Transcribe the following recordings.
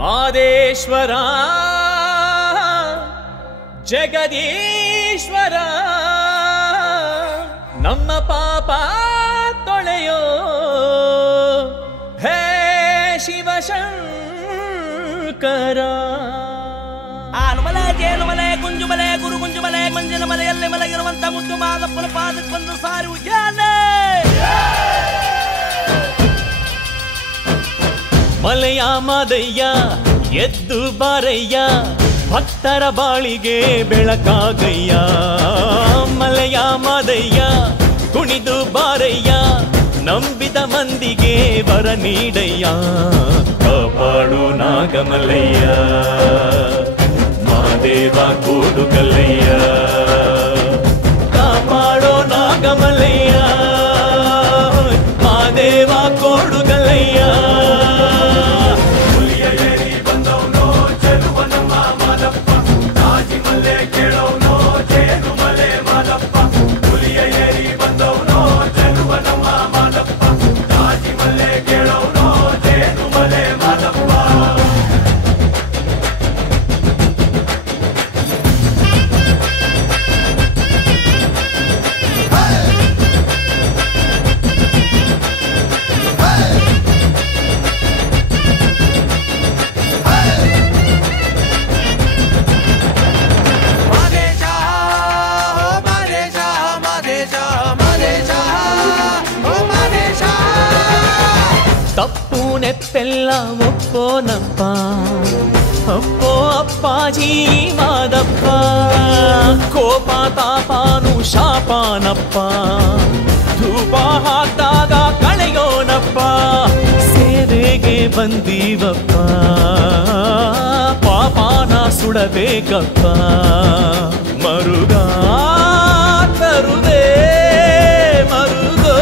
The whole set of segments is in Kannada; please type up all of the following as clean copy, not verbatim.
ಮಾದೇಶ್ವರ ಜಗದೀಶ್ವರ ನಮ್ಮ ಪಾಪ ತೊಳೆಯೋ ಹೇ ಶಿವಶಂಕರ. ಆಲುಮಲೆ ಜೇನುಮಲೆ ಗುಂಜುಮಲೆ ಗುರು ಗುಂಜುಮಲೆ ಮಂಜಿನ ಮಲೆಯಲ್ಲಿ ಮಲಗಿರುವಂತ ಮುದ್ದು ಮಾದಪ್ಪನ ಪಾದಕ್ಕೆ ಬಂದು ಸಾರಿ ಉಜ್ಜಾಲೆ. ಮಲೆಯ ಮಾದಯ್ಯ ಎದ್ದು ಬಾರಯ್ಯ ಭಕ್ತರ ಬಾಳಿಗೆ ಬೆಳಕಾಗಯ್ಯ. ಮಲೆಯ ಮಾದಯ್ಯ ಕುಣಿದು ಬಾರಯ್ಯ ನಂಬಿದ ಮಂದಿಗೆ ವರ ನೀಡಯ್ಯ. ಕಾಪಾಡು ನಾಗಮಲಯ್ಯ ಮಾದೇವ ಕೂಡುಗಲ್ಲಯ್ಯ. ಕಾಪಾಡೋ ನಾಗಮಲಯ್ಯ ಮಾದೇವ ಕೂಡುಗಲ್ಲಯ್ಯ. ತಪ್ಪು ನೆಪ್ಪೆಲ್ಲ ಒಪ್ಪೋನಪ್ಪ ಅಪ್ಪೋ ಅಪ್ಪಾಜಿ ಮಾದಪ್ಪ. ಕೋಪ ತಾಪಾನು ಶಾಪಾನಪ್ಪ ಧೂಪ ಹಾಕಿದಾಗ ಕಳೆಯೋನಪ್ಪ. ಸೇವೆಗೆ ಬಂದೀವಪ್ಪ ಪಾಪಾನ ಸುಡಬೇಕಪ್ಪ. ಮರುಗ ತರುವೆ ಮರುಗೋ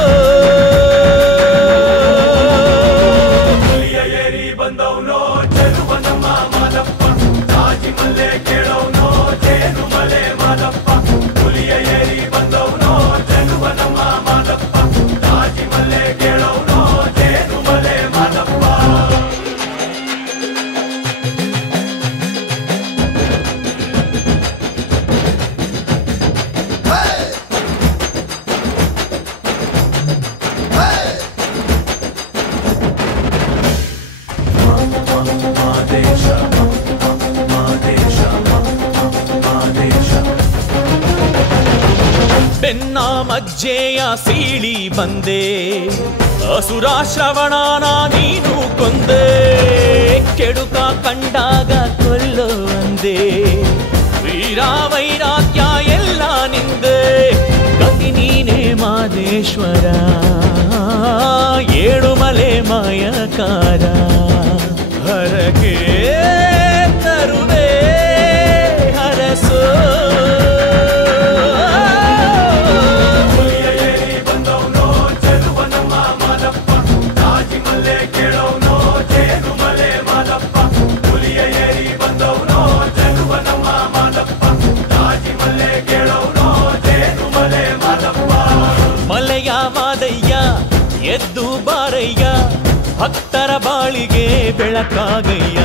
ಬೆನ್ನ ಮಜ್ಜೆಯ ಸೀಳಿ ಬಂದೆ ಅಸುರ ಶ್ರವಣನ ನೀನು ಕೊಂದೆ. ಕೆಡುಕ ಕಂಡಾಗ ಕೊಲ್ಲೋ ಅಂದೆ ವೀರ ವೈರಾಗ್ಯ ಎಲ್ಲ ನಿಂದೆ. ಗತಿ ನೀನೇ ಮಾದೇಶ್ವರ ಏಳುಮಲೆ ಮಾಯಕಾರ. ಹರಕೆ ತರುವೆ ಹರಸೋ ಮಲೆಯ ಮಾದಯ್ಯ ಎದ್ದು ಬಾರಯ್ಯ ಭಕ್ತರ ಬಾಳಿಗೆ ಬೆಳಕಾಗಯ್ಯ.